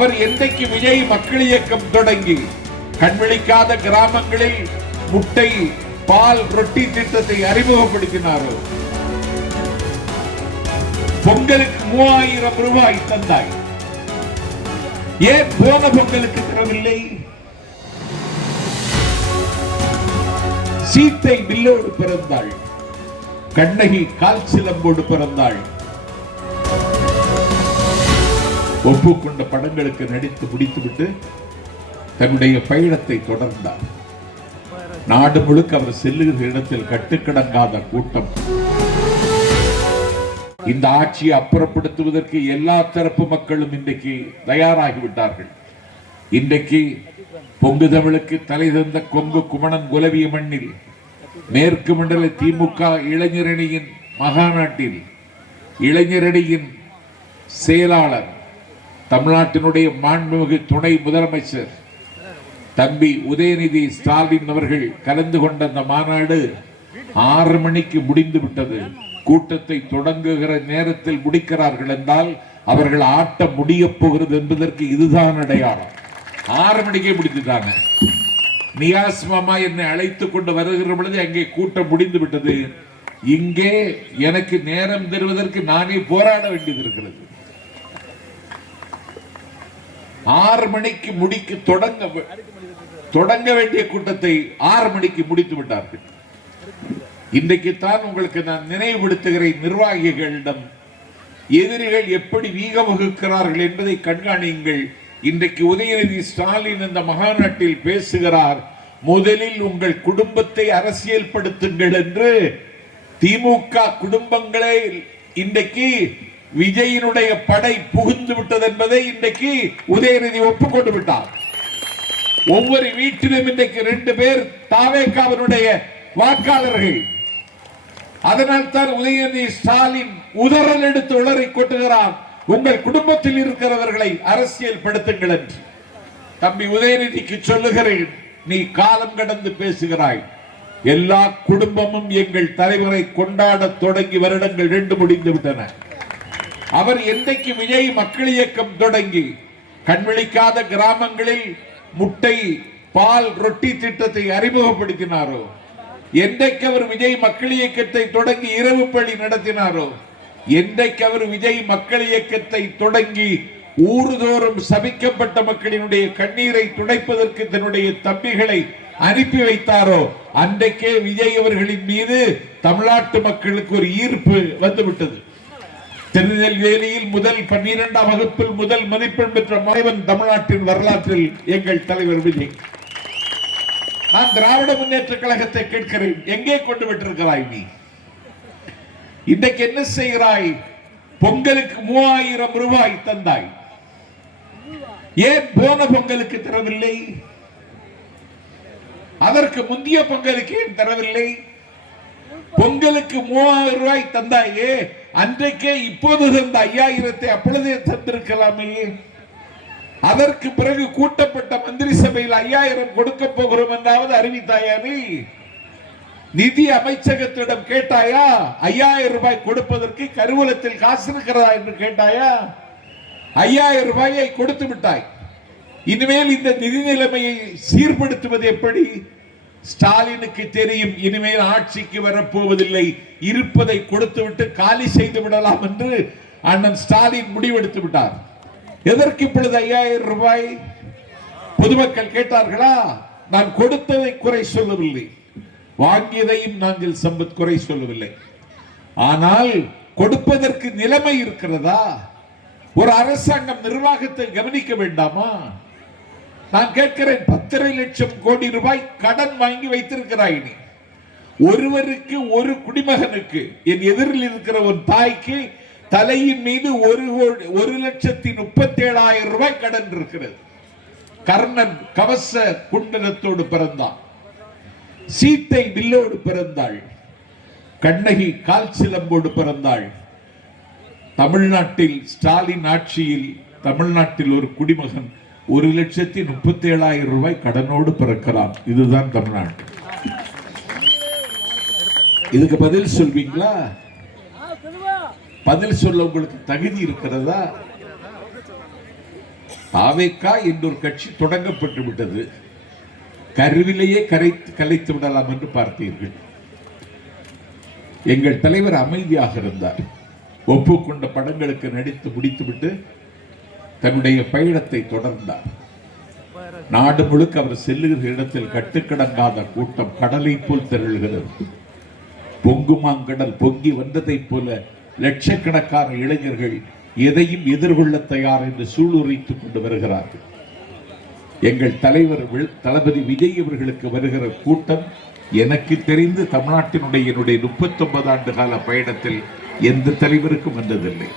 அவர் என்றைக்கு விஜய் மக்கள் இயக்கம் தொடங்கி கண்விழிக்காத கிராமங்களில் முட்டை பால் ரொட்டி திட்டத்தை அறிமுகப்படுத்தினாரோ, பொங்கலுக்கு 3000 ரூபாய் தந்தாய், ஏன் போன பொங்கலுக்கு தரவில்லை? சீத்தை வில்லோடு பிறந்தாள், கண்ணகி கால் சிலம்போடு பிறந்தாள். ஒப்புக்கொண்ட படங்களுக்கு நடித்து முடித்துவிட்டு தன்னுடைய பயணத்தை தொடர்ந்தார். நாடு முழுக்க அவர் செல்லுகிற இடத்தில் கட்டுக்கடங்காத கூட்டம். இந்த ஆட்சியை அப்புறப்படுத்துவதற்கு எல்லா தரப்பு மக்களும் இன்றைக்கு தயாராகிவிட்டார்கள். இன்றைக்கு பொங்கு தமிழுக்கு தலை தந்த கொங்கு குமணன் குலவிய மண்ணில் மேற்கு மண்டல திமுக இளைஞரணியின் மகாநாட்டில் இளைஞரணியின் செயலாளர் தமிழ்நாட்டினுடைய மாண்புமிகு துணை முதலமைச்சர் தம்பி உதயநிதி ஸ்டாலின் அவர்கள் கலந்து கொண்ட அந்த மாநாடு 6 மணிக்கு முடிந்து விட்டது. கூட்டத்தை தொடங்குகிற நேரத்தில் முடிக்கிறார்கள் என்றால் அவர்கள் ஆட்டம் முடிய போகிறது என்பதற்கு இதுதான் அடையாளம். 6 மணிக்கே முடித்துட்டாங்க. நியாஸ் மாமா என்னை அழைத்துக் கொண்டு வருகிற பொழுது அங்கே கூட்டம் முடிந்து விட்டது. இங்கே எனக்கு நேரம் தருவதற்கு நானே போராட வேண்டியது இருக்கிறது. 6 மணிக்கு முடிக்க தொடங்க வேண்டிய கூட்டத்தை 6 மணிக்கு முடித்து விட்டார்கள். இன்றைக்கு தான் உங்களுக்கு நான் நினைவுபடுத்துகிறேன், நிர்வாகிகளிடம் எதிரிகள் எப்படி வீக வகுக்கிறார்கள் என்பதை கண்காணியுங்கள். இன்றைக்கு உதயநிதி ஸ்டாலின் இந்த மகாநாட்டில் பேசுகிறார், முதலில் உங்கள் குடும்பத்தை அரசியல்படுத்துங்கள் என்று. திமுக குடும்பங்களை இன்றைக்கு விஜயினுடைய படை புகுந்து விட்டது என்பதை இன்றைக்கு உதயநிதி ஒப்புக்கொண்டு விட்டார். ஒவ்வொரு வீட்டிலும் இன்றைக்கு 2 பேர் தாவேகாவினுடைய வாக்காளர்கள். அதனால் தான் உதயநிதி ஸ்டாலின் உதறல் எடுத்து உளறி கொட்டுகிறார், உங்கள் குடும்பத்தில் இருக்கிறவர்களை அரசியல் படுத்துங்கள் என்று. தம்பி உதயநிதிக்கு சொல்லுகிறேன், நீ காலம் கடந்து பேசுகிறாய். எல்லா குடும்பமும் எங்கள் தலைவரை கொண்டாட தொடங்கி வருடங்கள் 2 முடிந்து விட்டன. அவர் என்றைக்கு விஜய் மக்கள் இயக்கம் தொடங்கி கண்விழிக்காத கிராமங்களில் முட்டை பால் ரொட்டி திட்டத்தை அறிமுகப்படுத்தினாரோ, என்றைக்கு அவர் விஜய் மக்கள் இயக்கத்தை தொடங்கி இரவு பள்ளி நடத்தினாரோ, என்றைக்கு அவர் விஜய் மக்கள் இயக்கத்தை தொடங்கி ஊர்தோறும் சபிக்கப்பட்ட மக்களினுடைய கண்ணீரை துடைப்பதற்கு தன்னுடைய தம்பிகளை அனுப்பி வைத்தாரோ, அன்றைக்கே விஜய் அவர்களின் மீது தமிழ்நாட்டு மக்களுக்கு ஒரு ஈர்ப்பு வந்துவிட்டது. திருநெல்வேலியில் முதல் 12ஆம் வகுப்பில் முதல் மதிப்பெண் பெற்ற மாணவன் தமிழ்நாட்டின் வரலாற்றில் எங்கள் தலைவர் விஜய். நான் திராவிட முன்னேற்ற கழகத்தை கேட்கிறேன், எங்கே கொண்டு விட்டிருக்கிறாய் நீ? இன்றைக்கு என்ன செய்கிறாய்? பொங்கலுக்கு 3000 ரூபாய் தந்தாய், ஏன் போன பொங்கலுக்கு தரவில்லை? அதற்கு முந்தைய பொங்கலுக்கு ஏன் தரவில்லை? பொங்கலுக்கு 3000 ரூபாய் தந்தாயே, அன்றைக்கே இப்போது தந்த 5000 அப்பொழுதே தந்திருக்கலாமே. அதற்கு பிறகு கூட்டப்பட்ட மந்திரி சபையில் 5000 கொடுக்க போகிறோம் என்றாவது அறிவித்தாயா? நீ நிதி அமைச்சகத்திடம் கேட்டாயா? 5000 ரூபாய் கொடுப்பதற்கு கருவூலத்தில் காசு இருக்கிறதா என்று கேட்டாயா? 5000 ரூபாயை கொடுத்து விட்டாய். இனிமேல் இந்த நிதி நிலைமையை சீர்படுத்துவது எப்படி? ஸ்டாலினுக்கு தெரியும், இனிமேல் ஆட்சிக்கு வரப்போவதில்லை, இருப்பதை கொடுத்துவிட்டு காலி செய்து விடலாம் என்று அண்ணன் ஸ்டாலின் முடிவெடுத்து விட்டார். எதற்கு இப்பொழுது 5000 ரூபாய்? பொதுமக்கள் கேட்டார்களா? நான் கொடுத்ததை குறை சொல்லவில்லை, வாங்கியதையும் நாங்கள் சம்பத் குறை சொல்லவில்லை. ஆனால் கொடுப்பதற்கு நிலைமை இருக்கிறதா? ஒரு அரசாங்கம் நிர்வாகத்தை கவனிக்க வேண்டாமா? நான் கேட்கிறேன், 10.5 லட்சம் கோடி ரூபாய் கடன் வாங்கி வைத்திருக்கிறாய் நீ. ஒருவருக்கு ஒரு குடிமகனுக்கு, என் எதிரில் இருக்கிற ஒரு தாய்க்கு தலையின் மீது 1,37,000 ரூபாய் கடன் இருக்கிறது. கர்ணன் கவச குண்டலத்தோடு பிறந்தான், சீத்தை வில்லோடு பிறந்தாள், கண்ணகி கால் சிலம்போடு பிறந்தாள். தமிழ்நாட்டில் ஸ்டாலின் ஆட்சியில் தமிழ்நாட்டில் ஒரு குடிமகன் 1,37,000 ரூபாய் கடனோடு பிறக்கிறான். இதுதான் தமிழ்நாடு. இதுக்கு பதில் சொல்வீங்களா? பதில் சொல்ல உங்களுக்கு தகுதி இருக்கிறதா? தாவேகா என்றொரு கட்சி தொடங்கப்பட்டு விட்டது, கருவிலேயே கலைத்து விடலாம் என்று பார்த்தீர்கள். எங்கள் தலைவர் அமைதியாக இருந்தார். ஒப்புக்கொண்ட படங்களுக்கு நடித்து முடித்துவிட்டு தன்னுடைய பயணத்தை தொடர்ந்தார். நாடு முழுக்க அவர் செல்லுகிற இடத்தில் கட்டுக்கடங்காத கூட்டம் கடலை போல் திரள்கிறது. பொங்குமாங்கடல் பொங்கி வந்ததைப் போல லட்சக்கணக்கான இளைஞர்கள் எதையும் எதிர்கொள்ள தயார் என்று சூளுரைத்துக் கொண்டு வருகிறார்கள். எங்கள் தலைவர் தளபதி விஜய் அவர்களுக்கு வருகிற கூட்டம் எனக்கு தெரிந்து தமிழ்நாட்டினுடைய என்னுடைய 39 ஆண்டு கால பயணத்தில் எந்த தலைவருக்கும் வந்ததில்லை.